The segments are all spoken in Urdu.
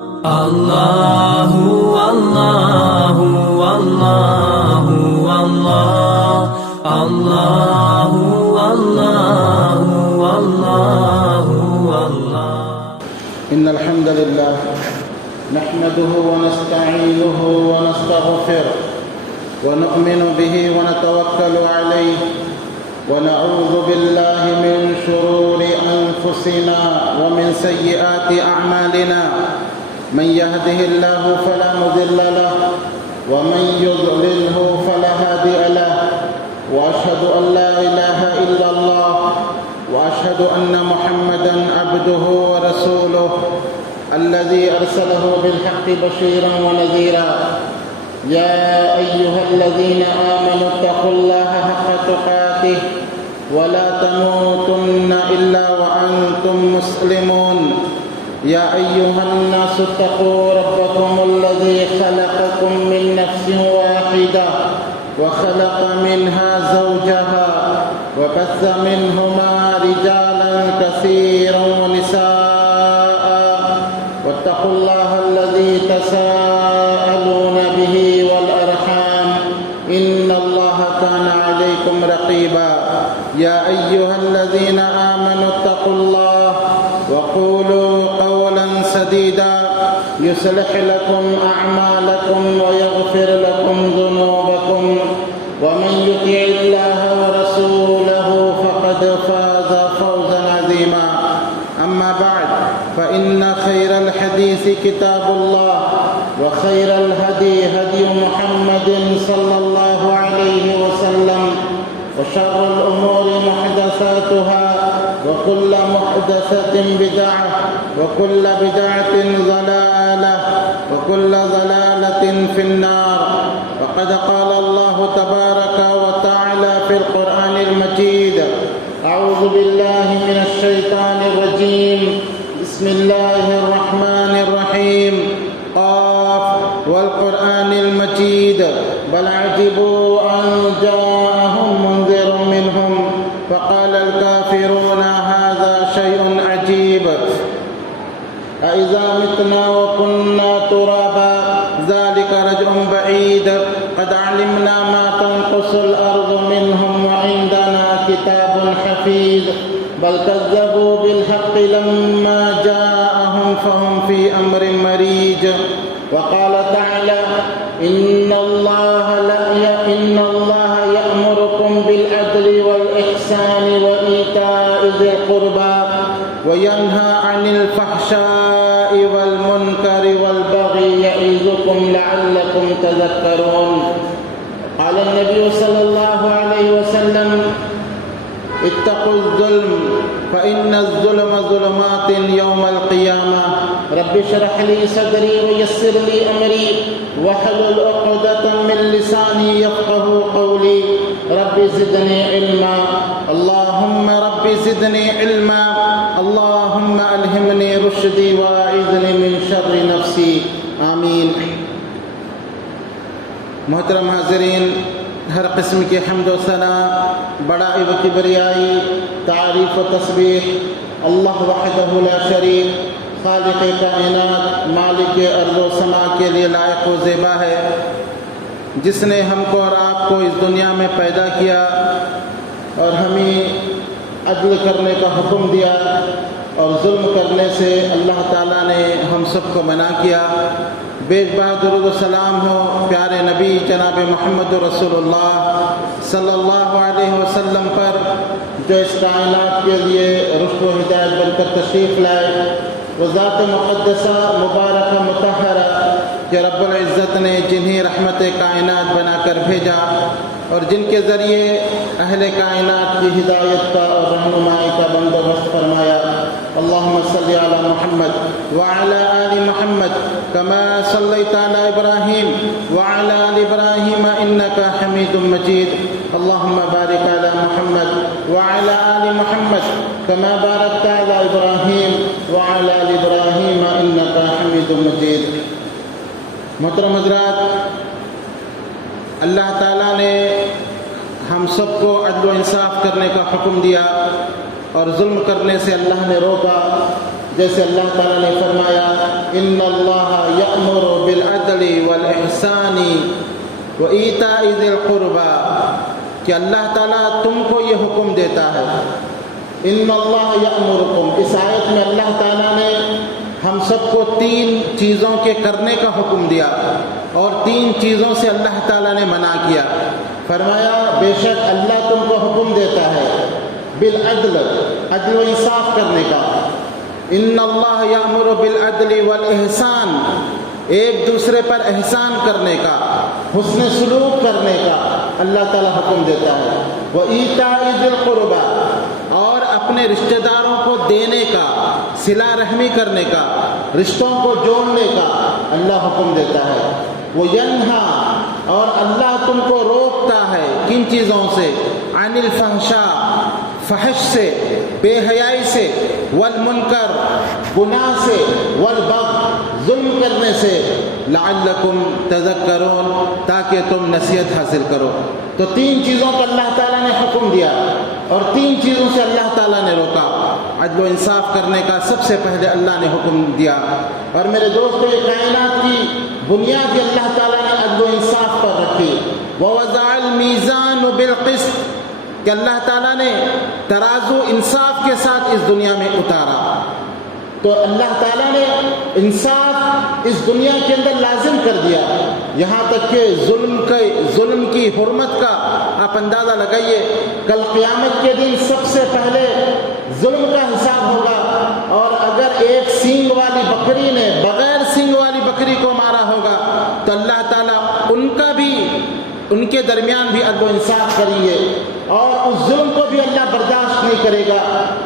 الله والله والله والله الله والله والله والله. إن الحمد لله نحمده ونستعينه ونستغفره ونؤمن به ونتوكل عليه ونعوذ بالله من شرور أنفسنا ومن سيئات أعمالنا. من يهده الله فلا مضل له ومن يضلله فلا هادي له وأشهد أن لا إله إلا الله وأشهد أن محمدا عبده ورسوله الذي أرسله بالحق بشيرا ونذيرا. يا أيها الذين آمنوا اتقوا الله حق تقاته ولا تموتن إلا وأنتم مسلمون. يا أيها الناس اتقوا ربكم الذي خلقكم من نفس واحدة وخلق منها زوجها وبث منهما رجالا كثيرا ونساء واتقوا الله الذي تساءلون به والأرحام إن الله كان عليكم رقيبا. يا أيها الذين آمنوا اتقوا الله وقولوا قولا سديدا يصلح لكم أعمالكم ويغفر لكم ذنوبكم ومن يطع الله ورسوله فقد فاز فوزا عظيما. أما بعد فإن خير الحديث كتاب الله وخير الهدي هدي محمد صلى الله عليه وسلم وشر الأمور محدثاتها وكل محدثة بدعة وكل بدعة ضلالة وكل ضلالة في النار. وقد قال الله تبارك وتعالى في القرآن المجيد: أعوذ بالله من الشيطان الرجيم. بسم الله الرحمن الرحيم. قاف والقرآن المجيد بل عجبوا أن جاءهم منذر منهم فقال الكافرون هذا شيء عجيب. أإذا متنا وكنا ترابا ذلك رجع بعيد. قد علمنا ما تنقص الأرض منهم وعندنا كتاب حفيظ. بل كذبوا بالحق لما جاءهم فهم في أمر مريج. وقال تعالى: إن الله يأمركم بالعدل والإحسان وإيتاء ذي القربى وينهى عن الفحشاء والمنكر والبغي يعظكم لعلكم تذكرون. قال النبي صلى الله عليه وسلم: اتقوا الظلم فإن الظلم ظلمات يوم القيامة. رب اشرح لي صدري ويسر لي أمري واحلل عقدة من لساني يفقه قولي. رب زدني علما. اللهم رب زدني علما. اللهم ألهمني رشدي وأعذني من شر نفسي. آمین. محترم حاضرین، ہر قسم کی حمد و ثنا، بڑائی و کبریائی، تعریف و تسبیح اللہ وحدہ لا شریک، خالق کائنات، مالک ارض و سما کے لیے لائق و زیبا ہے، جس نے ہم کو اور آپ کو اس دنیا میں پیدا کیا اور ہمیں عدل کرنے کا حکم دیا اور ظلم کرنے سے اللہ تعالیٰ نے ہم سب کو منع کیا. بے بار درود و سلام ہو پیارے نبی جناب محمد رسول اللہ صلی اللہ علیہ وسلم پر، جو اس کائنات کے لیے رشد و ہدایت بن کر تشریف لائے. وہ ذات مقدسہ مبارکہ مطہرہ کہ رب العزت نے جنہیں رحمت کائنات بنا کر بھیجا اور جن کے ذریعے اہل کائنات کی ہدایت کا اور رہنمائی کا بندوبست فرمایا. اللہم صلی علی محمد وعلی آل محمد کما صلیت علی ابراہیم وعلی آل ابراہیم انکا حمید مجید. اللہم بارک علی محمد وعلی آل محمد کما بارکت علی ابراہیم وعلی آل ابراہیم انکا حمید مجید. محترم حضرات، اللہ تعالیٰ نے ہم سب کو عدل و انصاف کرنے کا حکم دیا اور ظلم کرنے سے اللہ نے روکا. جیسے اللہ تعالیٰ نے فرمایا ان اللہ یأمر بالعدل والإحسان وإیتاء ذی القربى، کہ اللہ تعالیٰ تم کو یہ حکم دیتا ہے. ان اللہ یأمرکم، اس آیت میں اللہ تعالیٰ نے ہم سب کو 3 چیزوں کے کرنے کا حکم دیا اور 3 چیزوں سے اللہ تعالیٰ نے منع کیا. فرمایا بے شک اللہ تم کو حکم دیتا ہے بالعدل، عدل و انصاف کرنے کا. ان اللہ یأمر بالعدل والاحسان، ایک دوسرے پر احسان کرنے کا، حسن سلوک کرنے کا اللہ تعالیٰ حکم دیتا ہے. وإیتاء ذی القربى، اور اپنے رشتہ داروں کو دینے کا، صلہ رحمی کرنے کا، رشتوں کو جوڑنے کا اللہ حکم دیتا ہے. وینہا، اور اللہ تم کو روکتا ہے کن چیزوں سے؟ عن الفحشاء، فحش سے، بے حیائی سے، والمنکر، گناہ سے، والبغی، ظلم کرنے سے، لعلکم تذکرون، تاکہ تم نصیحت حاصل کرو. تو 3 چیزوں کا اللہ تعالیٰ نے حکم دیا اور 3 چیزوں سے اللہ تعالیٰ نے روکا. عدل و انصاف کرنے کا سب سے پہلے اللہ نے حکم دیا. اور میرے دوستو، یہ کائنات کی بنیاد بھی اللہ تعالیٰ نے عدل و انصاف پر رکھی. ووضع المیزان بالقسط، کہ اللہ تعالیٰ نے ترازو انصاف کے ساتھ اس دنیا میں اتارا. تو اللہ تعالیٰ نے انصاف اس دنیا کے اندر لازم کر دیا. یہاں تک کہ ظلم کی حرمت کا آپ اندازہ لگائیے. کل قیامت کے دن سب سے پہلے ظلم کا حساب ہوگا، اور اگر ایک سینگ والی بکری نے بغیر سینگ والی بکری کو مارا ہوگا تو اللہ تعالیٰ ان کے درمیان بھی عدل و انصاف کریے، اور اس ظلم کو بھی اللہ برداشت نہیں کرے گا.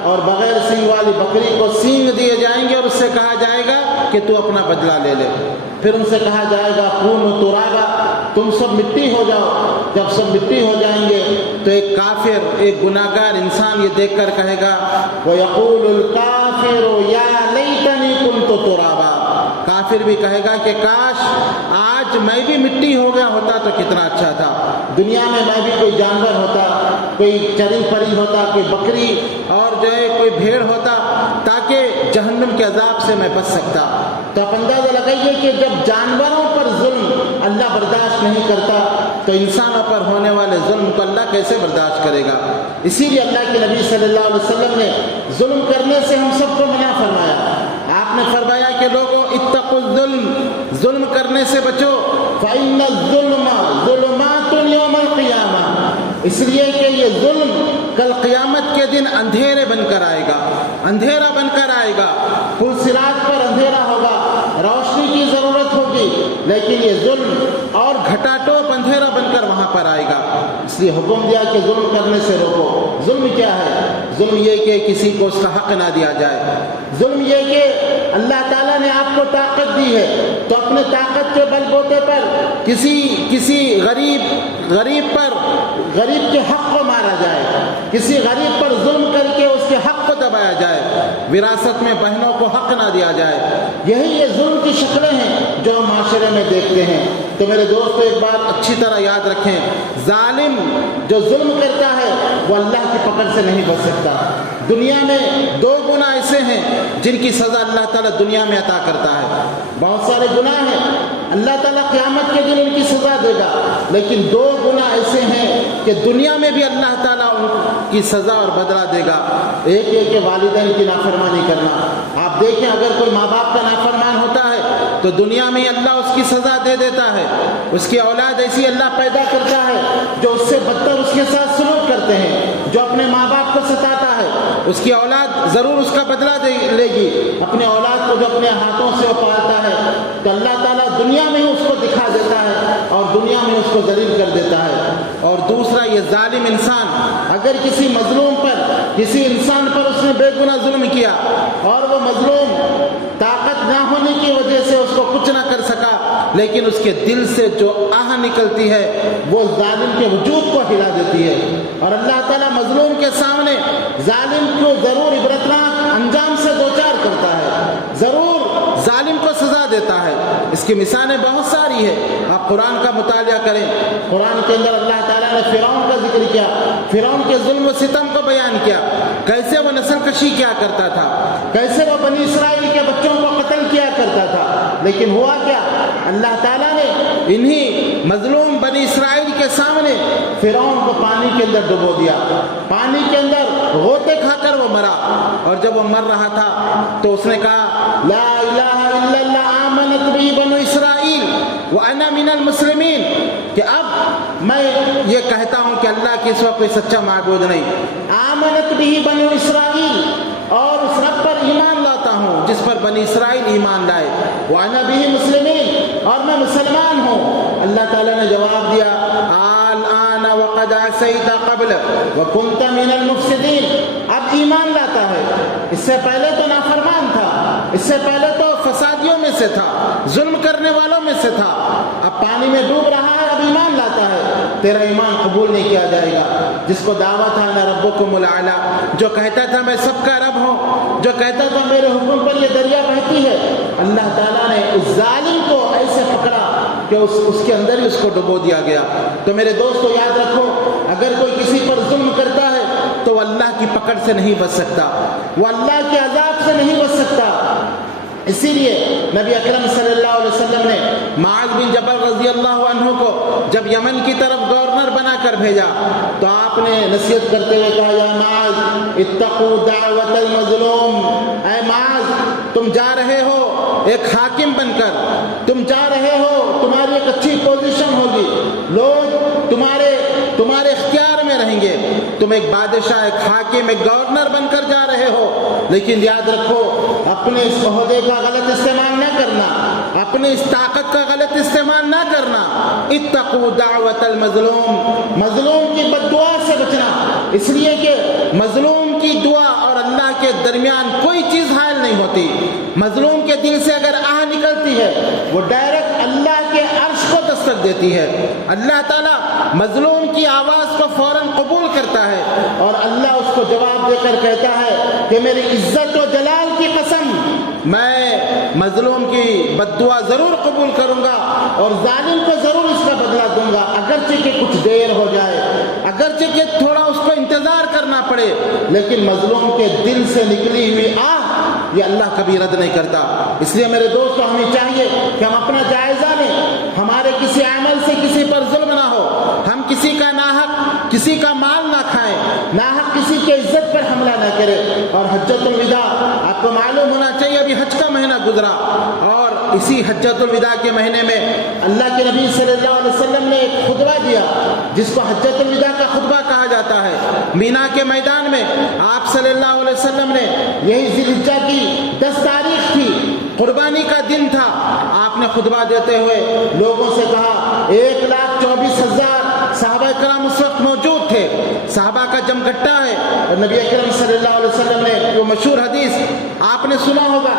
اور بغیر سینگ والی بکری کو سینگ دیے جائیں گے اور اس سے کہا جائے گا کہ تو اپنا بدلہ لے لے. پھر ان سے کہا جائے گا کونوا ترابا، تم سب مٹی ہو جاؤ. جب سب مٹی ہو جائیں گے تو ایک کافر، ایک گناہگار انسان یہ دیکھ کر کہے گا وَيَقُولُ الْكَافِرُ يَا لَيْتَنِي كُنْتُ تُرَابًا، کافر بھی کہے گا کہ کاش آج میں بھی مٹی ہو گیا ہوتا تو کتنا اچھا تھا. دنیا میں بھی کوئی جانور ہوتا، کوئی چری پری ہوتا، کوئی بکری اور جو ہے کوئی بھیڑ ہوتا، تاکہ جہنم کے عذاب سے میں بچ سکتا. تو آپ اندازہ لگائیے کہ جب جانوروں پر ظلم اللہ برداشت نہیں کرتا تو انسانوں پر ہونے والے ظلم کو اللہ کیسے برداشت کرے گا. اسی لیے اللہ کے نبی صلی اللہ علیہ وسلم نے ظلم کرنے سے ہم سب کو منع فرمایا. آپ نے فرمایا کہ لوگوں اتقوا الظلم، ظلم کرنے سے بچو. فإن الظلم ظلمات یوم القیامہ، اس لیے کہ یہ ظلم کل قیامت کے دن اندھیرے بن کر آئے گا، اندھیرا بن کر آئے گا. پل صراط پر اندھیرا ہوگا، روشنی کی ضرورت ہوگی، لیکن یہ ظلم اور گھٹا ٹوپ اندھیرا بن کر وہاں پر آئے گا. اس لیے حکم دیا کہ ظلم کرنے سے روکو. ظلم کیا ہے؟ ظلم یہ کہ کسی کو اس کا حق نہ دیا جائے. ظلم یہ کہ اللہ تعالیٰ نے آپ کو طاقت دی ہے تو اپنے طاقت کے بل بوتے پر کسی غریب کے حق کو مارا جائے، کسی غریب پر ظلم کر کے اس کے حق کو دبایا جائے، وراثت میں بہنوں کو حق نہ دیا جائے. یہی یہ ظلم کی شکلیں ہیں جو ہم معاشرے میں دیکھتے ہیں. تو میرے دوستو ایک بات اچھی طرح یاد رکھیں، ظالم جو ظلم کرتا ہے وہ اللہ کی پکڑ سے نہیں بچ سکتا. دنیا میں 2 گناہ ایسے ہیں جن کی سزا اللہ تعالیٰ دنیا میں عطا کرتا ہے. بہت سارے گناہ ہیں اللہ تعالیٰ قیامت کے دن ان کی سزا دے گا، لیکن 2 گناہ ایسے ہیں کہ دنیا میں بھی اللہ تعالیٰ ان کی سزا اور بدلہ دے گا. ایک ہے کہ والدین کی نافرمانی کرنا. آپ دیکھیں اگر کوئی ماں باپ کا نافرمان ہوتا ہے تو دنیا میں اللہ اس کی سزا دے دیتا ہے. اس کی اولاد ایسی اللہ پیدا کرتا ہے جو اس سے بدتر اس کے ساتھ سلوک کرتے ہیں. جو اپنے ماں باپ کو ستاتا ہے اس کی اولاد ضرور اس کا بدلہ لے گی. اپنے اولاد کو جو اپنے ہاتھوں سے وہ پالتا ہے تو اللہ تعالیٰ دنیا میں ہی اس کو دکھا دیتا ہے اور دنیا میں اس کو ذلیل کر دیتا ہے. اور دوسرا یہ ظالم انسان اگر کسی مظلوم پر، کسی انسان پر اس نے بے گناہ ظلم کیا اور وہ مظلوم طاقت نہ ہونے کی وجہ سے اس کو کچھ نہ کر سکا، لیکن اس کے دل سے جو آہ نکلتی ہے وہ ظالم کے وجود کو ہلا دیتی ہے. اور اللہ تعالیٰ مظلوم کے سامنے ظالم کو ضرور عبرتناک انجام سے دوچار کرتا ہے، ضرور ظالم کو سزا دیتا ہے. اس کی مثالیں بہت ساری ہے. آپ قرآن کا مطالعہ کریں، قرآن کے اندر اللہ تعالیٰ نے فرعون کا ذکر کیا، فرعون کے ظلم و ستم کو بیان کیا، کیسے وہ نسل کشی کیا کرتا تھا، کیسے وہ بنی اسرائیل کے بچوں کو قتل کیا کرتا تھا. لیکن ہوا کیا؟ اللہ تعالیٰ نے انہی مظلوم بنی اسرائیل کے سامنے فرعون کو پانی کے اندر ڈبو دیا، پانی کے اندر غوطے کھا کر وہ مرا. اور جب وہ مر رہا تھا تو اس نے کہا لا الہ الا اللہ آمنت بی بنو اسرائیل وانا من المسلمین، کہ اب میں یہ کہتا ہوں کہ اللہ کے سوا کوئی سچا معبود نہیں. آمنت بی بنو اسرائیل، اور اس رب پر ایمان لاتا ہوں جس پر بنی اسرائیل ایمان لائے. وانا بہ مسلمین، اور میں مسلمان ہوں. اللہ تعالیٰ نے جواب دیا الآن وقد عصیت قبل وکنت من المفسدین، اب ایمان لاتا ہے، اس سے پہلے تو نافرمان تھا، اس سے پہلے تو فسادیوں میں سے تھا، ظلم کرنے والوں میں سے تھا، اب پانی میں ڈوب رہا ہے، اب ایمان لاتا ہے. تیرا ایمان قبول نہیں کیا جائے گا. جس کو دعویٰ تھا انا ربکم الاعلی، جو کہتا تھا میں سب کا رب ہوں، جو کہتا تھا میرے حکم پر یہ دریا بہتی ہے، اللہ تعالیٰ نے اس ظالم کو ایسے پکڑا کہ اس کے اندر ہی اس کو ڈبو دیا گیا. تو میرے دوستو یاد رکھو، اگر کوئی کسی پر ظلم کرتا ہے تو وہ اللہ کی پکڑ سے نہیں بچ سکتا، وہ اللہ کے عذاب سے نہیں بچ سکتا. اسی لیے نبی اکرم صلی اللہ علیہ وسلم نے معاذ بن جبل رضی اللہ عنہ کو جب یمن کی طرف گورنر بنا کر بھیجا تو آپ نے نصیحت کرتے ہوئے کہا یا معاذ اتقوا دعوت المظلوم، اے معاذ تم جا رہے ہو ایک حاکم بن کر، تم جا رہے ہو، تمہاری ایک اچھی پوزیشن ہوگی، لوگ تمہارے اختیار میں رہیں گے، تم ایک بادشاہ، ایک حاکم، ایک گورنر بن کر جا رہے ہو، لیکن یاد رکھو اپنے اس عہدے کا غلط استعمال نہ کرنا، اپنے اس طاقت کا غلط استعمال نہ کرنا. اتقوا دعوت المظلوم، مظلوم کی بد دعا سے بچنا، اس لیے کہ مظلوم کی دعا اور اللہ کے درمیان کوئی چیز حائل نہیں ہوتی. مظلوم کے دل سے اگر آہ نکلتی ہے وہ ڈائریکٹ اللہ کے عرش کو دستک دیتی ہے. اللہ تعالیٰ مظلوم کی آواز کو فوراً قبول کرتا ہے اور اللہ اس کو جواب دے کر کہتا ہے کہ میری عزت و جلال کی قسم، میں مظلوم کی بد دعا ضرور قبول کروں گا اور ظالم کو ضرور اس کا بدلہ دوں گا، اگرچہ کہ کچھ دیر ہو جائے، اگرچہ کہ تھوڑا اس کو انتظار کرنا پڑے، لیکن مظلوم کے دل سے نکلی ہوئی آہ یہ اللہ کبھی رد نہیں کرتا. اس لیے میرے دوستو ہمیں چاہیے کہ ہم اپنا جائزہ لیں، ہمارے کسی عمل سے کسی پر ظلم نہ ہو، ہم کسی کا ناحق کسی کا مال نہ کھائیں، ناحق کسی کی عزت پر حملہ نہ کریں. اور حجۃ الوداع آپ کو معلوم ہونا چاہیے ابھی حج کا مہینہ گزرا، اور اسی حجۃ الوداع کے مہینے میں اللہ کے نبی صلی اللہ علیہ وسلم نے ایک خطبہ دیا جس کو حجۃ الوداع کا خطبہ کہا جاتا ہے. مینا کے میدان میں آپ صلی اللہ علیہ وسلم نے، یہی ذی الحجہ کی 10 تاریخ تھی، قربانی کا دن تھا، آپ نے خطبہ دیتے ہوئے لوگوں سے کہا 1,24,000 صحابہ کرام اس وقت موجود تھے، صحابہ کا جمگٹا ہے، اور نبی اکرم صلی اللہ علیہ وسلم نے وہ مشہور حدیث آپ نے سنا ہوگا،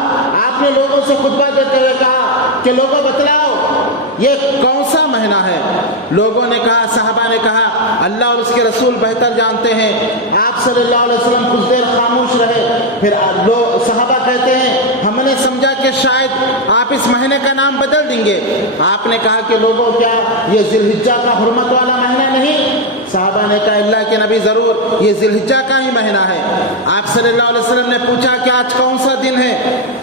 آپ نے لوگوں سے خطبہ دیتے ہوئے کہا کہ لوگوں بتلاؤ یہ کون سا مہینہ ہے. لوگوں نے کہا، صحابہ نے کہا اللہ اور اس کے رسول بہتر جانتے ہیں. آپ صلی اللہ علیہ وسلم کچھ دیر خاموش رہے، پھر صحابہ کہتے ہیں ہم نے سمجھا کہ شاید آپ اس مہینے کا نام بدل دیں گے. آپ نے کہا کہ لوگوں کیا یہ ذی الحجہ کا حرمت والا مہینہ نہیں؟ صحابہ نے کہا اللہ کے نبی ضرور یہ ذی الحجہ کا ہی مہینہ ہے. آپ صلی اللہ علیہ وسلم نے پوچھا کہ آج کون سا دن ہے؟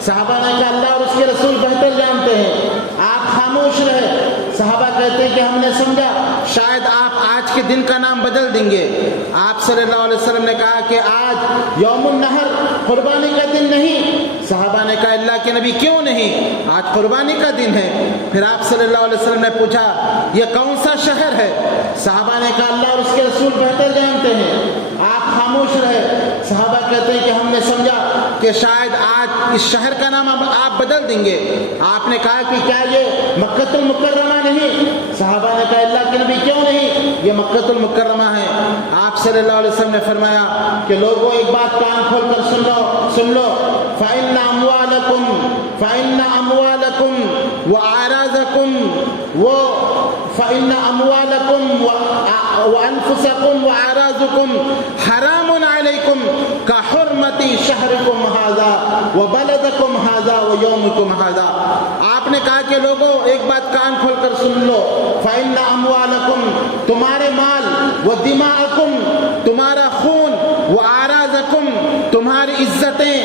صحابہ نے کہا اللہ اور اس کے رسول بہتر جانتے ہیں. آپ خاموش رہے. صحابہ کہتے ہیں کہ ہم نے سمجھا شاید آپ آج کے دن کا نام بدل دیں گے. آپ صلی اللہ علیہ وسلم نے کہا کہ آج یوم النحر قربانی کا دن نہیں. صحابہ نے کہا اللہ کے نبی کیوں نہیں؟ آج قربانی کا دن ہے. پھر آپ صلی اللہ علیہ وسلم نے پوچھا یہ کون سا شہر ہے؟ صحابہ نے کہا اللہ اور اس کے رسول بہتر جانتے ہیں. آپ خاموش رہے. صحابہ کہتے ہیں کہ ہم نے سمجھا کہ شاید آج اس شہر کا نام آپ بدل دیں گے. آپ نے کہا کہ کیا یہ مکہ المکرمہ نہیں؟ صحابہ نے کہا اللہ کے نبی کیوں نہیں؟ یہ مکہ المکرمہ ہے. آپ صلی اللہ علیہ وسلم نے فرمایا کہ لوگوں ایک بات کان کھول کر سن لو فَإِنَّ أَمْوَالَكُمْ وَأَنفُسَكُمْ وَأَعْرَاضَكُمْ حَرَامٌ عَلَيْكُمْ كَحُرْمَةِ حرمتی شہرکم ھذا وبلدکم ھذا ویومکم ھذا۔ آپ نے کہا کہ لوگوں ایک بات کان کھول کر سن لو، فإن اموالکم تمہارے مال، ودماءکم تمہارا خون، واعراضکم تمہاری عزتیں،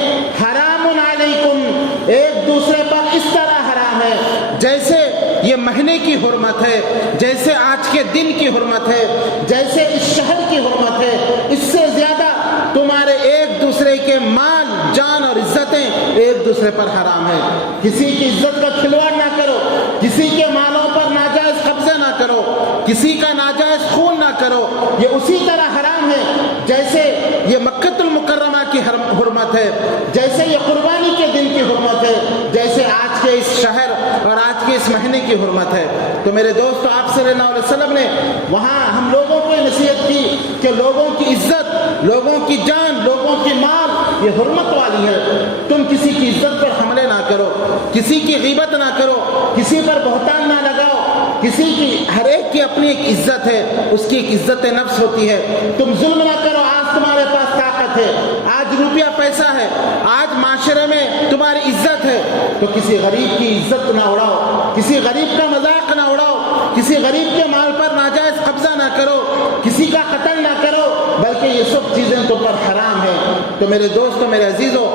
حرام علیکم ایک دوسرے پر اس طرح حرام ہے جیسے یہ مہینے کی حرمت ہے، جیسے آج کے دن کی حرمت ہے، جیسے اس شہر کی حرمت ہے۔ اس سے زیادہ تمہارے ایک دوسرے کے مال، جان اور عزتیں ایک دوسرے پر حرام ہے۔ کسی کی عزت کا کھلواڑ نہ کرو، کسی کے مالوں پر ناجائز قبضہ نہ کرو، کسی کا ناجائز خون نہ کرو۔ یہ اسی طرح حرام ہے جیسے یہ مکۃ المکرمہ کی حرمت ہے، جیسے یہ قربانی کے دن کی حرمت ہے، جیسے آج کے اس شہر اور آج کے اس مہینے کی حرمت ہے۔ تو میرے دوستو، آپ صلی اللہ علیہ وسلم نے وہاں ہم لوگوں کو نصیحت کی کہ لوگوں کی عزت، لوگوں کی جان، لوگوں کی مال یہ حرمت والی ہے۔ تم کسی کی عزت پر حملے نہ کرو، کسی کی غیبت نہ کرو، کسی پر بہتان نہ لگاؤ۔ کسی کی، ہر ایک کی اپنی ایک عزت ہے، اس کی ایک عزت نفس ہوتی ہے۔ تم ظلم نہ کرو، آج تمہارے پاس طاقت ہے، آج روپیہ پیسہ ہے، آج معاشرے میں تمہاری عزت ہے، تو کسی غریب کی عزت نہ اڑاؤ، کسی غریب کا مذاق نہ اڑاؤ، کسی غریب کے مال پر ناجائز قبضہ نہ کرو، کسی کا قتل نہ کرو، بلکہ یہ سب چیزیں تم پر حرام ہیں۔ تو میرے دوستو، میرے عزیزو،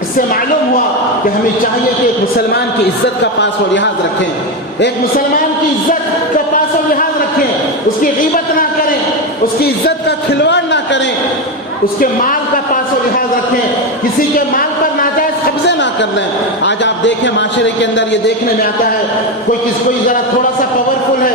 اس سے معلوم ہوا کہ ہمیں چاہیے کہ ایک مسلمان کی عزت کا پاس و لحاظ رکھیں، ایک مسلمان کی عزت کا پاس و لحاظ رکھیں، اس کی غیبت نہ کریں، اس کی عزت کا کھلواڑ نہ کریں، اس کے مال کا پاس و لحاظ رکھیں، کسی کے مال پر ناجائز قبضے نہ کر لیں۔ آج آپ دیکھیں معاشرے کے اندر یہ دیکھنے میں آتا ہے، کوئی ذرا تھوڑا سا پاورفل ہے،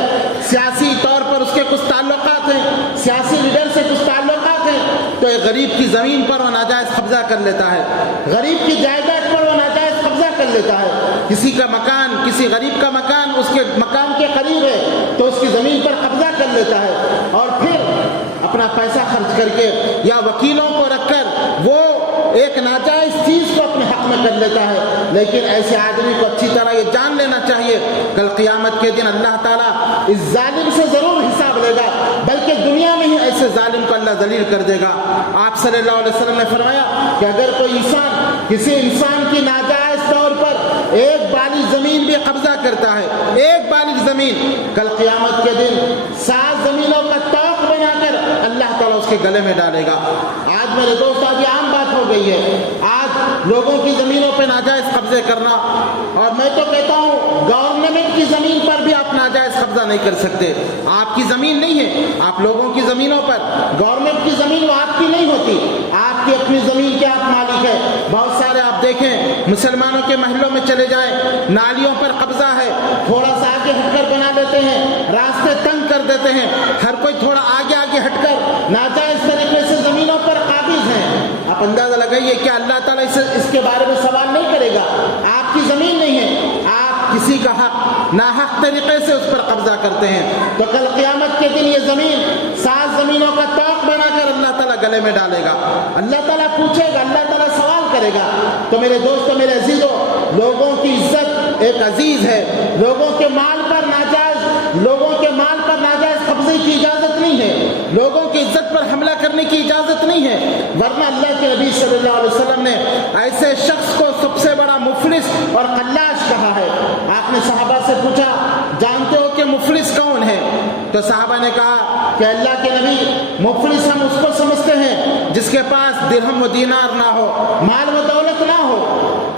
سیاسی طور پر اس کے کچھ تعلقات ہیں، سیاسی لیڈر سے کچھ تعلقات ہیں، تو ایک غریب کی زمین پر وہ ناجائز قبضہ کر لیتا ہے، غریب کی جائیداد پر وہ ناجائز قبضہ کر لیتا ہے۔ کسی کا مکان، کسی غریب کا مکان اس کے مکان کے قریب ہے تو اس کی زمین پر قبضہ کر لیتا ہے، اور پھر اپنا پیسہ خرچ کر کے یا وکیلوں کو رکھ کر وہ ایک ناجائز چیز کو اپنے حق میں کر لیتا ہے۔ لیکن ایسے آدمی کو اچھی طرح یہ جان لینا چاہیے، کل قیامت کے دن اللہ تعالیٰ اس ظالم سے ضرور حساب لے گا، بلکہ دنیا میں ہی ایسے ظالم کو اللہ ذلیل کر دے گا۔ آپ صلی اللہ علیہ وسلم نے فرمایا کہ اگر کوئی انسان کسی انسان کی ناجائز طور پر ایک بالی زمین بھی قبضہ کرتا ہے، ایک بالی زمین، کل قیامت کے دن 7 زمینوں کا طوق بنا کر اللہ تعالیٰ اس کے گلے میں ڈالے گا۔ آج میرے دوست، آج یہ عام بات ہو گئی ہے، آج لوگوں کی زمینوں پہ ناجائز قبضے کرنا، اور میں تو کہتا ہوں گورنمنٹ کی زمین پر بھی آپ ناجائز قبضہ نہیں کر سکتے۔ آپ کی زمین نہیں ہے، آپ لوگوں کی زمینوں پر، گورنمنٹ کی زمین وہ آپ کی نہیں ہوتی، آپ کی اپنی زمین کے آپ مالک ہے۔ بہت سارے آپ دیکھیں مسلمانوں کے محلوں میں چلے جائیں، نالیوں پر قبضہ ہے، تھوڑا سا آگے ہٹ کر بنا دیتے ہیں، راستے تنگ کر دیتے ہیں، ہر کوئی تھوڑا آگے ہٹ کر ناجائز طریقے سے زمینوں پر قابض ہیں۔ آپ اندازہ لگائیے کہ اللہ تعالیٰ اس کے بارے میں سوال نہیں کرے گا، آپ کی زمین نہیں ہے، آپ کسی کا حق ناحق طریقے سے اس پر قبضہ کرتے ہیں، تو کل قیامت کے دن یہ زمین 7 زمینوں کا طوق بنا کر اللہ تعالیٰ گلے میں ڈالے گا، اللہ تعالیٰ پوچھے گا، اللہ تعالیٰ سوال کرے گا۔ تو میرے دوستو، میرے عزیزو، لوگوں کی عزت ایک عزیز ہے، لوگوں کے مال پر ناجائز قبضے کی اجازت نہیں ہے، لوگوں کی عزت پر حملہ کرنے کی اجازت نہیں ہے، ورنہ اللہ کے نبی صلی اللہ علیہ وسلم نے ایسے شخص کو سب سے بڑا مفلس اور قلاش کہا ہے۔ آپ نے صحابہ سے پوچھا، جانتے ہو کہ مفلس کون ہے؟ تو صحابہ نے کہا کہ اللہ کے نبی، مفلس ہم اس کو سمجھتے ہیں جس کے پاس درہم و دینار نہ ہو، مال و دولت نہ ہو۔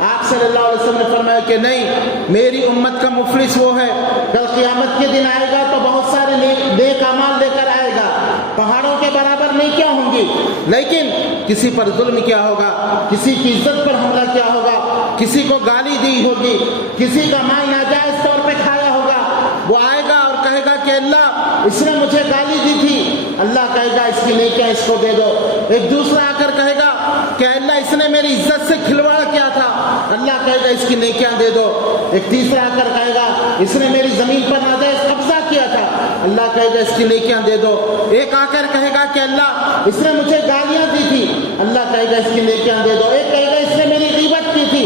آپ صلی اللہ علیہ وسلم نے فرمایا کہ نہیں، میری امت کا مفلس وہ ہے، کل قیامت کے دن آئے گا تو بہت سارے نیک اعمال لے کر آئے گا، پہاڑوں کے برابر نہیں کیا ہوں گی، لیکن کسی پر ظلم کیا ہوگا، کسی کی عزت پر حملہ کیا ہوگا، کسی کو گالی دی ہوگی، کسی کا مال ناجائز طور پہ کھایا ہوگا، وہ آئے گا اور کہے گا کہ اللہ اس نے مجھے گالی دی تھی، اللہ کہے گا اس کی نیکیاں اس کو دے دو۔ ایک دوسرا آ کر کہے گا کہ اللہ اس نے میری عزت سے کھلواڑ کیا تھا، اللہ کہے گا اس کی نیکیاں دے دو۔ ایک تیسرا آ کر کہے گا اس نے میری زمین پر ناجائز قبضہ کیا تھا، اللہ کہے گا اس کی نیکیاں دے دو۔ ایک آ کر کہے گا کہ اللہ اس نے مجھے گالیاں دی تھی، اللہ کہے گا اس کی نیکیاں دے دو۔ ایک کہے گا اس نے میری غیبت کی تھی،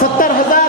70,000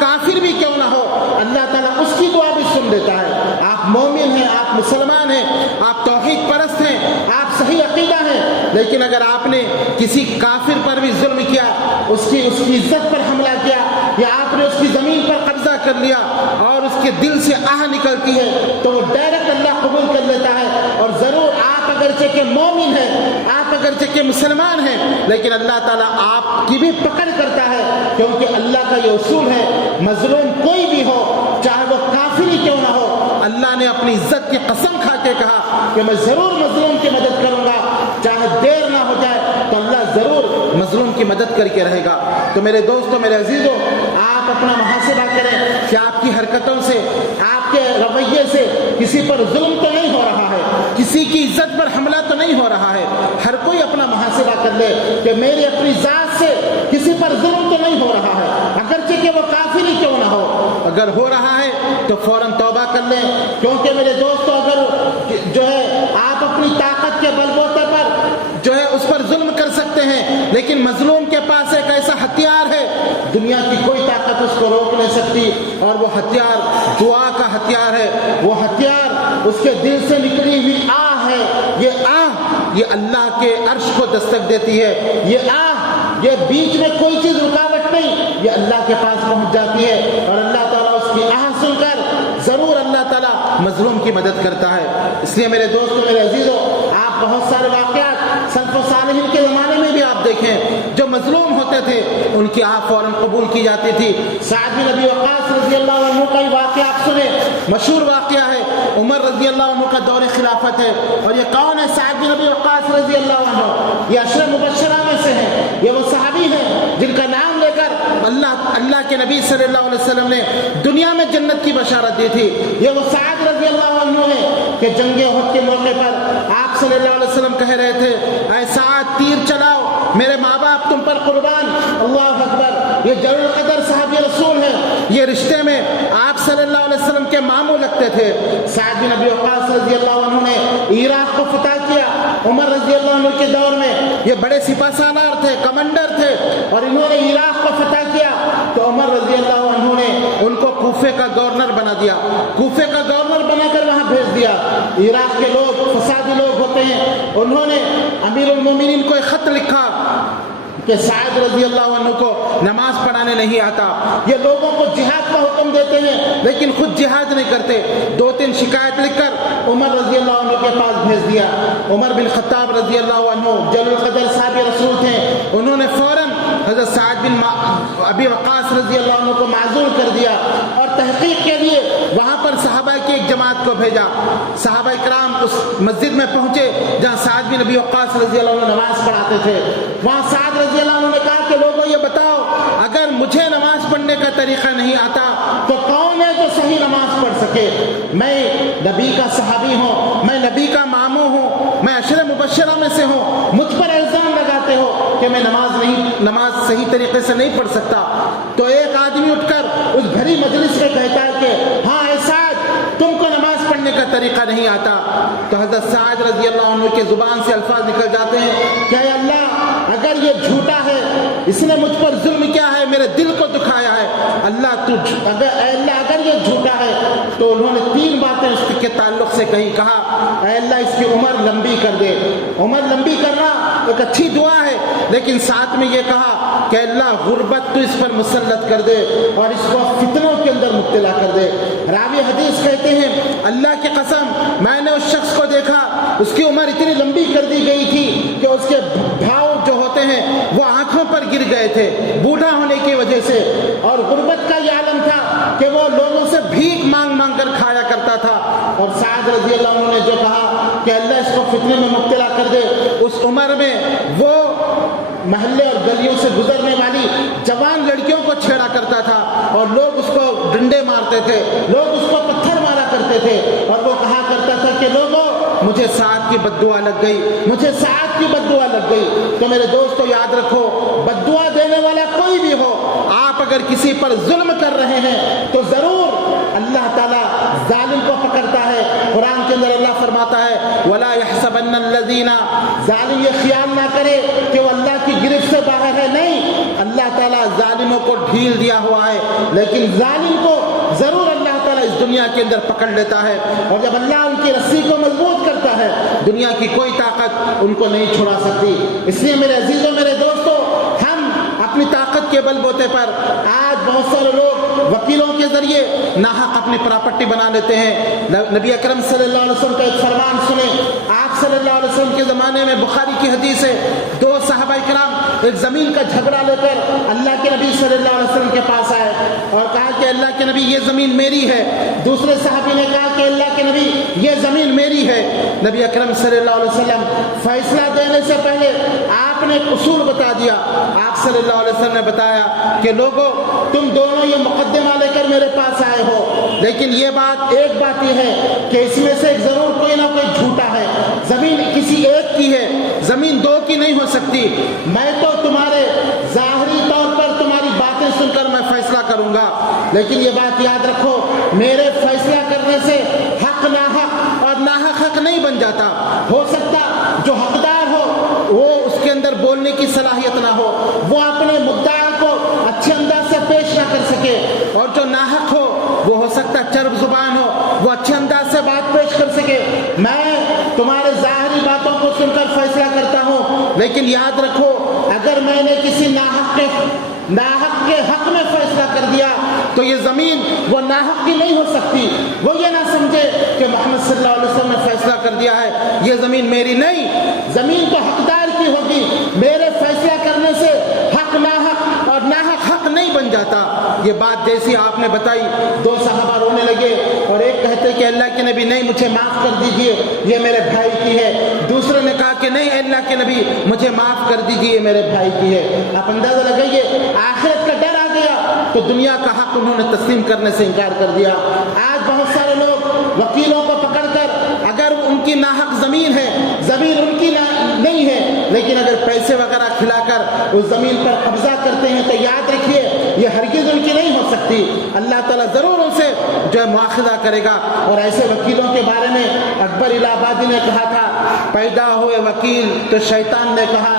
کافر بھی کیوں نہ ہو اللہ تعالیٰ اس کی دعا بھی سن لیتا ہے. آپ مومن ہیں, آپ مسلمان ہیں, آپ توحید پرست ہیں, آپ صحیح عقیدہ ہیں, لیکن اگر آپ نے کسی کافر پر بھی ظلم کیا, اس کی عزت پر حملہ کیا, یا آپ نے اس کی زمین پر قبضہ کر لیا اور اس کے دل سے آہ نکلتی ہے, تو وہ ڈائریکٹ اللہ قبول کر لیتا ہے. اور ضرور آپ اگرچہ کہ مومن ہیں, آپ اگرچہ کہ مسلمان ہیں, لیکن اللہ تعالیٰ آپ کی بھی پکڑ کرتا ہے, کیونکہ اللہ کا یہ اصول ہے مظلوم کوئی بھی ہو چاہے وہ کافر ہی کیوں نہ ہو, اللہ نے اپنی عزت کی قسم کھا کے کہا کہ میں ضرور مظلوم کی مدد کروں گا, چاہے دیر نہ ہو جائے تو اللہ ضرور مظلوم کی مدد کر کے رہے گا. تو میرے دوستوں, میرے عزیزوں, آپ اپنا محاسبہ کریں کہ آپ کی حرکتوں سے, آپ کے رویے سے کسی پر ظلم تو نہیں ہو رہا ہے, کسی کی عزت پر حملہ تو نہیں ہو رہا ہے. ہر کوئی اپنا محاسبہ کر لے کہ میری اپنی ذات سے کسی پر ظلم تو نہیں ہو رہا ہے, اگرچہ کہ وہ کافر ہی کیوں نہ ہو. اگر ہو رہا ہے تو فوراً توبہ کر لیں, کیونکہ میرے دوستوں اگر جو ہے آپ اپنی طاقت کے بل بوتے پر جو ہے اس پر ظلم کر سکتے ہیں, لیکن مظلوم کے پاس ایک ایسا ہتھیار ہے دنیا کی کوئی طاقت اس کو روک نہیں سکتی, اور وہ ہتھیار دعا کا ہتھیار ہے. وہ ہتھیار اس کے دل سے نکلی ہوئی آہ ہے. یہ آہ یہ اللہ کے عرش کو دستک دیتی ہے. یہ آہ یہ بیچ میں کوئی چیز رکاوٹ نہیں, یہ اللہ کے پاس پہنچ جاتی ہے, اور اللہ تعالیٰ اس کی آہ سن کر ضرور اللہ تعالیٰ مظلوم کی مدد کرتا ہے. اس لیے میرے دوستوں, میرے عزیزوں, آپ بہت سارے واقعات سلف و صالحین کے زمانے میں بھی آپ دیکھیں, جو مظلوم ہوتے تھے ان کی آہ فوراً قبول کی جاتی تھی. سعد بن ابی وقاص رضی اللہ عنہ کا یہ واقعہ آپ سنیں, مشہور واقعہ ہے. عمر رضی اللہ عنہ کا دور خلافت ہے, اور یہ کون ہے؟ سعد بن ابی وقاص رضی اللہ عنہ. یہ عشرہ مبشرہ میں سے ہیں, یہ وہ صحابی ہیں جن کا نام لے کر اللہ کے نبی صلی اللہ علیہ وسلم نے دنیا میں جنت کی بشارت دی تھی. یہ وہ سعد رضی اللہ عنہ ہیں کہ جنگ احد کے موقع پر آپ صلی اللہ علیہ وسلم کہہ رہے تھے, اے سعد تیر چلاؤ, میرے ماں باپ تم پر قربان. اللہ اکبر, یہ جلیل القدر صحابی رسول ہیں, یہ رشتے میں آپ صلی اللہ علیہ وسلم کے ماموں لگتے تھے. سعد بن ابی وقاص رضی اللہ عنہ نے عراق کو فتح کیا. عمر رضی اللہ عنہ کے دور میں یہ بڑے سپہ سالار تھے, کمانڈر تھے, اور انہوں نے عراق کو فتح کیا. تو عمر رضی اللہ عنہ نے ان کو کوفے کا گورنر بنا دیا, کوفے کا گورنر بنا کر وہاں بھیج دیا. عراق کے لوگ فسادی لوگ ہوتے ہیں, انہوں نے امیر المومنین کو ایک خط لکھا کہ سعد رضی اللہ عنہ کو نماز پڑھانے نہیں آتا, یہ لوگوں کو جہاد کا حکم دیتے ہیں لیکن خود جہاد نہیں کرتے. 2-3 شکایت لکھ کر عمر رضی اللہ عنہ کے پاس بھیج دیا. عمر بن خطاب رضی اللہ عنہ جلیل القدر صحابی رسول تھے, انہوں نے فوراً حضرت سعد بن ابی وقاص رضی اللہ عنہ کو معزول کر دیا, اور تحقیق کے لیے وہاں پر صحابہ کی ایک جماعت کو بھیجا. صحابہ کرام اس مسجد میں پہنچے جہاں سعد بن ابی وقاص رضی اللہ عنہ نماز پڑھاتے تھے. وہاں سعد رضی اللہ عنہ نے کہا کہ لوگوں یہ بتاؤ, اگر مجھے نماز پڑھنے کا طریقہ نہیں آتا تو کون ہے جو صحیح نماز پڑھ سکے؟ میں نبی کا صحابی ہوں, میں نبی کا ماموں ہوں, میں عشرہ مبشرہ میں سے ہوں, مجھ پر الزام لگاتے ہو کہ میں نماز صحیح طریقے سے نہیں پڑھ سکتا. تو ایک آدمی اٹھ کر اس بھری مجلس میں کہتا ہے کہ ہاں اے سعد, تم کو نماز پڑھنے کا طریقہ نہیں آتا. تو حضرت سعد رضی اللہ عنہ کے زبان سے الفاظ نکل جاتے ہیں کہ اے اللہ, اگر یہ جھوٹا ہے, اس نے مجھ پر ظلم کیا ہے, میرے دل کو دکھایا ہے, اگر یہ جھوٹا ہے. تو انہوں نے 3 باتیں اس کے تعلق سے کہا, اے اللہ اس کی عمر لمبی کر دے. عمر لمبی کرنا ایک اچھی دعا ہے, لیکن ساتھ میں یہ کہا کہ اللہ غربت تو اس پر مسلط کر دے اور اس کو فتنوں کے اندر مبتلا کر دے. راوی حدیث کہتے ہیں, اللہ کی قسم میں نے اس شخص کو دیکھا, اس کی عمر اتنی لمبی کر دی گئی تھی کہ اس کے بھاؤ جو ہوتے ہیں وہ آنکھوں پر گر گئے تھے بوڑھا ہونے کی وجہ سے. اور غربت کا یہ عالم تھا کہ وہ لوگوں سے بھیک مانگ مانگ کر کھایا کرتا تھا. اور سعد رضی اللہ عنہ نے جو کہا کہ اللہ اس کو فتنے میں مبتلا کر دے, اس عمر میں وہ محلے اور گلیوں سے گزرنے والی جوان لڑکیوں کو چھیڑا کرتا تھا, اور لوگ اس کو ڈنڈے مارتے تھے, لوگ اس کو پتھر مارا کرتے تھے, اور وہ کہا کرتا تھا کہ لوگوں مجھے سعد کی بد دعا لگ گئی, مجھے سعد کی بد دعا لگ گئی. تو میرے دوستو یاد رکھو, بد دعا دینے والا کوئی بھی ہو, آپ اگر کسی پر ظلم کر رہے ہیں تو ضرور اللہ تعالیٰ ظالم کو پکڑتا ہے. قرآن کے اندر اللہ فرماتا ہے وَلَا يَحْسَبَنَّ الَّذِينَ, ظالم یہ خیال نہ کرے کہ وہ اللہ کی گرفت سے باہر ہے. نہیں, اللہ تعالیٰ ظالموں کو ڈھیل دیا ہوا ہے، لیکن ظالم کو ضرور اللہ تعالیٰ اس دنیا کے اندر پکڑ لیتا ہے، اور جب اللہ ان کی رسی کو مضبوط کرتا ہے دنیا کی کوئی طاقت ان کو نہیں چھڑا سکتی۔ اس لیے میرے عزیزوں، میرے دوستوں، ہم اپنی طاقت کے بل بوتے پر آج بہت سارے لوگ وکیلوں کے ذریعے ناحق اپنی پراپرٹی بنا لیتے ہیں۔ نبی اکرم صلی اللہ علیہ وسلم کا ایک فرمان سنیں، آپ صلی اللہ علیہ وسلم کے زمانے میں بخاری کی حدیث ہے، دو صحابہ کرام ایک زمین کا جھگڑا لے کر اللہ کے نبی صلی اللہ علیہ وسلم کے پاس آئے اور کہا کہ اللہ کے نبی یہ زمین میری ہے۔ دوسرے صحابی نے کہا کہ اللہ کے نبی یہ زمین میری ہے۔ نبی اکرم صلی اللہ علیہ وسلم فیصلہ دینے سے پہلے آپ نے ایک اصول بتا دیا۔ آپ صلی اللہ علیہ وسلم نے بتایا کہ لوگوں، تم دونوں یہ مقدمہ لے کر میرے پاس آئے ہو، لیکن یہ ایک بات یہ ہے کہ اس میں سے ضرور کوئی نہ کوئی جھوٹا ہے۔ زمین کسی ایک کی ہے، زمین دو کی نہیں ہو سکتی۔ میں تو تمہارے ظاہری طور پر تمہاری باتیں سن کر میں فیصلہ کروں گا، لیکن یہ بات یاد رکھو، میرے فیصلہ کرنے سے حق ناحق اور ناحق حق نہیں بن جاتا۔ ہو سکتا جو حقدار ہو وہ اس کے اندر بولنے کی صلاحیت نہ ہو، وہ اپنے مدعا کو اچھے انداز سے پیش نہ کر سکے، اور جو ناحق ہو وہ ہو سکتا چرب زبان ہو، وہ اچھے انداز سے بات پیش کر سکے۔ میں تمہارے ظاہری باتوں کو سن کر فیصلہ کرتا ہوں، لیکن یاد رکھو، اگر میں نے کسی ناحق کے حق میں فیصلہ کر دیا تو یہ زمین وہ ناحق کی نہیں ہو سکتی۔ وہ یہ نہ سمجھے کہ محمد صلی اللہ علیہ وسلم نے فیصلہ کر دیا ہے یہ زمین میری نہیں، زمین تو حقدار کی ہوگی۔ میرے فیصلہ کرنے سے حق ناحق اور ناحق حق نہیں بن جاتا۔ یہ بات جیسی آپ نے بتائی، دو صحابہ رونے لگے اور ایک کہتے کہ اللہ کے نبی نہیں، مجھے معاف کر دیجئے، یہ میرے بھائی کی ہے۔ دوسرے نے کہا کہ نہیں اللہ کے نبی، مجھے معاف کر دیجئے، یہ میرے بھائی کی ہے۔ آپ اندازہ لگائیے، آخرت کا ڈر آ گیا تو دنیا کا حق انہوں نے تسلیم کرنے سے انکار کر دیا۔ آج بہت سارے لوگ وکیلوں کو پکڑ کر، اگر ان کی ناحق زمین ہے، زمین ان کی نہیں ہے، لیکن اگر پیسے وغیرہ کھلا کر اس زمین پر قبضہ کرتے ہیں تو یاد رکھیے یہ ہرگز ان کی نہیں ہو سکتی۔ اللہ تعالیٰ ضرور ان سے جو ہے مواخذہ کرے گا۔ اور ایسے وکیلوں کے بارے میں اکبر الہ آبادی نے کہا تھا، پیدا ہوئے وکیل تو شیطان نے کہا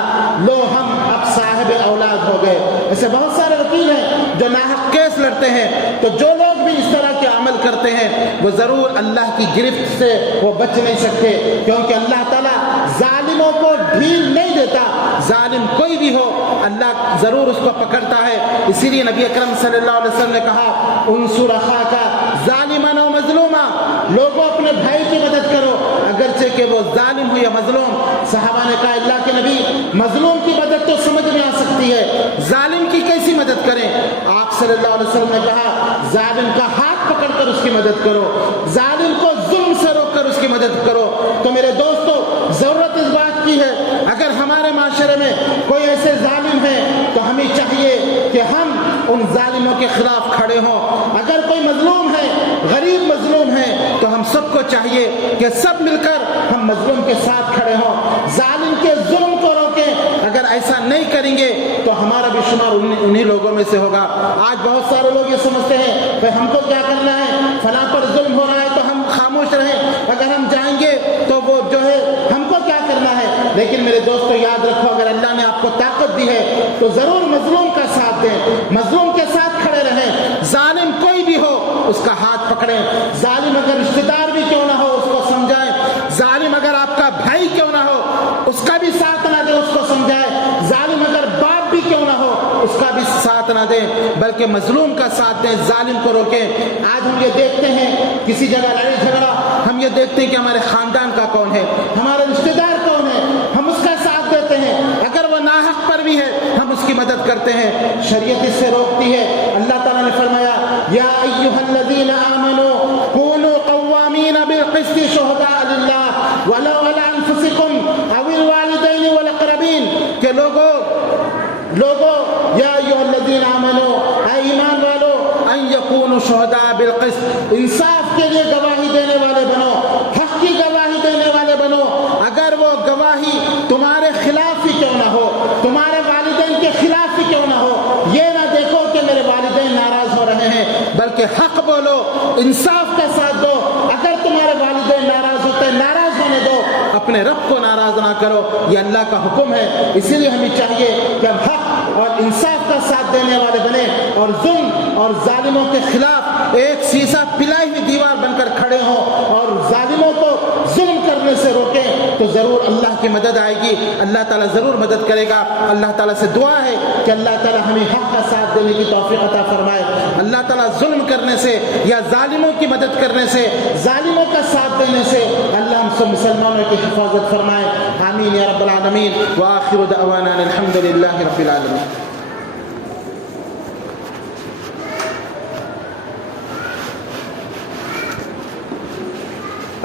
لو ہم اب صاحب اولاد ہو گئے۔ ایسے بہت سارے وکیل ہیں جو ناحق کیس لڑتے ہیں، تو جو لوگ بھی اس طرح کے عمل کرتے ہیں وہ ضرور اللہ کی گرفت سے وہ بچ نہیں سکتے، کیونکہ اللہ تعالیٰ ظالموں کو ڈھیل نہیں دیتا۔ ظالم کوئی بھی ہو اللہ ضرور اس کو پکڑتا ہے۔ اسی لیے نبی اکرم صلی اللہ علیہ وسلم نے کہا انصر اخاک ظالما و مظلوما، لوگوں اپنے بھائی کی مدد کرو اگرچہ کہ وہ ظالم ہو یا مظلوم۔ صحابہ نے کہا اللہ کے نبی، مظلوم کی مدد تو سمجھ میں آ سکتی ہے، ظالم کی کیسی مدد کریں؟ آپ صلی اللہ علیہ وسلم نے کہا ظالم کا ہاتھ پکڑ کر اس کی مدد کرو، ظالم کو ظلم سے روک کر اس کی مدد کرو۔ تو میرے دوستو، ضرورت اس بات کی ہے، اگر ہمارے معاشرے میں کوئی ایسے ظالم ہیں تو ہمیں چاہیے کہ ہم ان ظالموں کے خلاف کھڑے ہوں۔ اگر کوئی مظلوم ہے، غریب مظلوم ہے، تو ہم سب کو چاہیے کہ سب مل کر ہم مظلوم کے ساتھ کھڑے ہوں، ظالم کے ظلم کو روکیں۔ اگر ایسا نہیں کریں گے تو ہمارا بھی شمار انہی لوگوں میں سے ہوگا۔ آج بہت سارے لوگ یہ سمجھتے ہیں کہ ہم کو کیا کرنا ہے، فلاں پر ظلم ہو رہا ہے تو ہم خاموش رہیں، اگر ہم جائیں گے تو وہ جو ہے ہم کو کیا کرنا ہے۔ لیکن میرے دوستو یاد رکھو، اگر اللہ نے آپ کو طاقت دی ہے تو ضرور مظلوم کا ساتھ دیں، مظلوم کے ساتھ کھڑے رہیں۔ ظالم کوئی بھی ہو اس کا ہاتھ پکڑیں، ظالم اگر رشتہ دار بھی کیوں نہ ہو اس کو سمجھائیں، ظالم اگر آپ کا بھائی کیوں نہ ہو اس کا بھی ساتھ نہ دیں، اس کو سمجھائیں، ظالم اگر باپ بھی کیوں نہ ہو اس کا بھی ساتھ نہ دیں، بلکہ مظلوم کا ساتھ دیں، ظالم کو روکیں۔ آج ہم یہ دیکھتے ہیں کسی جگہ لڑائی جھگڑا، ہم یہ دیکھتے ہیں کہ ہمارے خاندان کا کون ہے، ہمارے رشتہ دار کون ہے، ہم اس کا ساتھ دیتے ہیں، اگر وہ ناحق پر بھی ہے ہم اس کی مدد کرتے ہیں۔ شریعت اس سے روکتی ہے۔ اللہ تعالیٰ نے فرمایا یا ایھا الذین آمنوا کونوا قوامین بالقسط شہداء للہ ولو علی انفسکم او الوالدین والاقربین، کہ لوگوں یا ایھا الذین آمنوا، اے ایمان والو، ان یکونوا شہداء بالقسط، انصاف کے لیے گواہی دینے والے بنو، حق کی گواہی دینے والے بنو۔ اگر وہ گواہی تمہارے خلاف ہی کیوں نہ ہو، تمہارے والدین کے خلاف ہی کیوں نہ ہو، یہ نہ دیکھو کہ میرے والدین ناراض ہو رہے ہیں، بلکہ حق بولو، انصاف کا ساتھ دو۔ اگر تمہارے والدین ناراض ہوتے ہیں، ناراض ہونے دو، اپنے رب کو ناراض نہ کرو، یہ اللہ کا حکم ہے۔ اسی لیے ہمیں چاہیے کہ ہم حق اور انصاف کا ساتھ دینے والے بنے اور ظلم اور ظالموں کے خلاف ایک سیسا پلائی ہوئی دیوار بن کر کھڑے ہوں اور ظالموں کو ظلم کرنے سے روکیں تو ضرور اللہ کی مدد آئے گی، اللہ تعالیٰ ضرور مدد کرے گا۔ اللہ تعالیٰ سے دعا ہے کہ اللہ تعالیٰ ہمیں حق کا ساتھ دینے کی توفیق عطا فرمائے۔ اللہ تعالیٰ ظلم کرنے سے یا ظالموں کی مدد کرنے سے، ظالموں کا ساتھ دینے سے اللہ ہم سب مسلمانوں کی حفاظت فرمائے، آمین یا رب العالمین۔ وآخر دعوانا الحمد للہ رب العالمین۔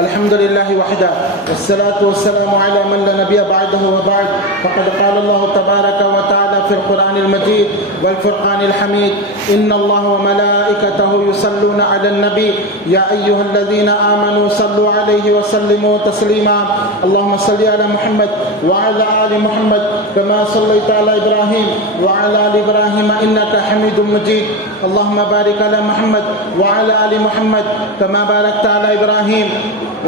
الحمد لله وحده والصلاة والسلام على من لا نبي بعده وبعد، فقد قال الله تبارك وتعالى في القرآن المجيد والفرقان الحميد: إن الله وملائكته يصلون على النبي يا أيها الذين آمنوا صلوا عليه وسلموا تسليما. اللهم صل على محمد وعلى آل محمد كما صليت على إبراهيم وعلى آل إبراهيم إنك حميد مجيد. اللهم بارك على محمد وعلى آل محمد كما باركت على إبراهيم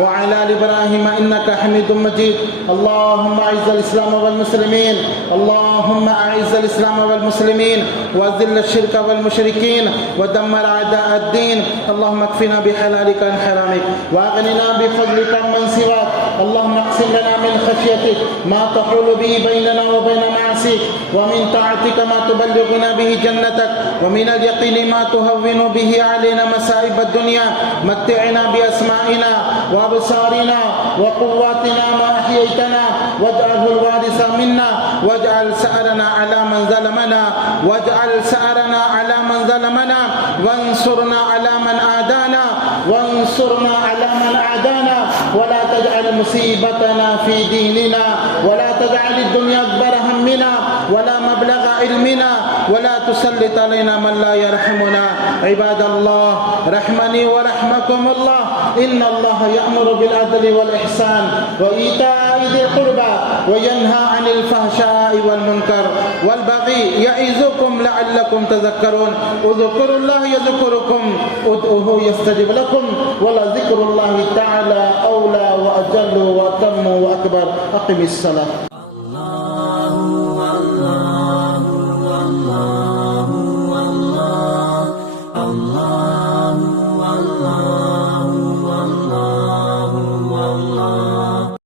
وعلى آل إبراهيم إنك حميد مجيد. اللهم أعز الإسلام والمسلمين، اللهم أعز الإسلام والمسلمين وأذل الشرك والمشركين ودمر أعداء الدين. اللهم اكفنا بحلالك عن حرامك وأغننا بفضلك عمن سواك. اللهم اقسم لنا من خشيتك ما تحول به بيننا وبين معاصيك، ومن طاعتك ما تبلغنا به جنتك، ومن اليقين ما تهون به علينا مصائب الدنيا. متعنا بأسمائنا وأبصارنا وقواتنا ما أحييتنا، واجعله الوارث منا، واجعل سأرنا على من ظلمنا، واجعل سأرنا على من ظلمنا، وانصرنا على من عادانا، وانصرنا على من عادانا، ولا تجعل مصيبتنا في ديننا، ولا تجعل الدنيا أكبر همنا ولا مبلغ علمنا، ولا تسلط علينا من لا يرحمنا. عباد الله رحمني ورحمكم الله، إن الله يأمر بالعدل والإحسان وإيتاء ذي القربى وينهى عن الفحشاء والمنكر والبغي يعظكم لعلكم تذكرون. اذكروا الله يذكركم، ادعوه يستجب لكم، ولذكر الله تعالى أولى وأجل وأتم وأكبر. أقم الصلاة.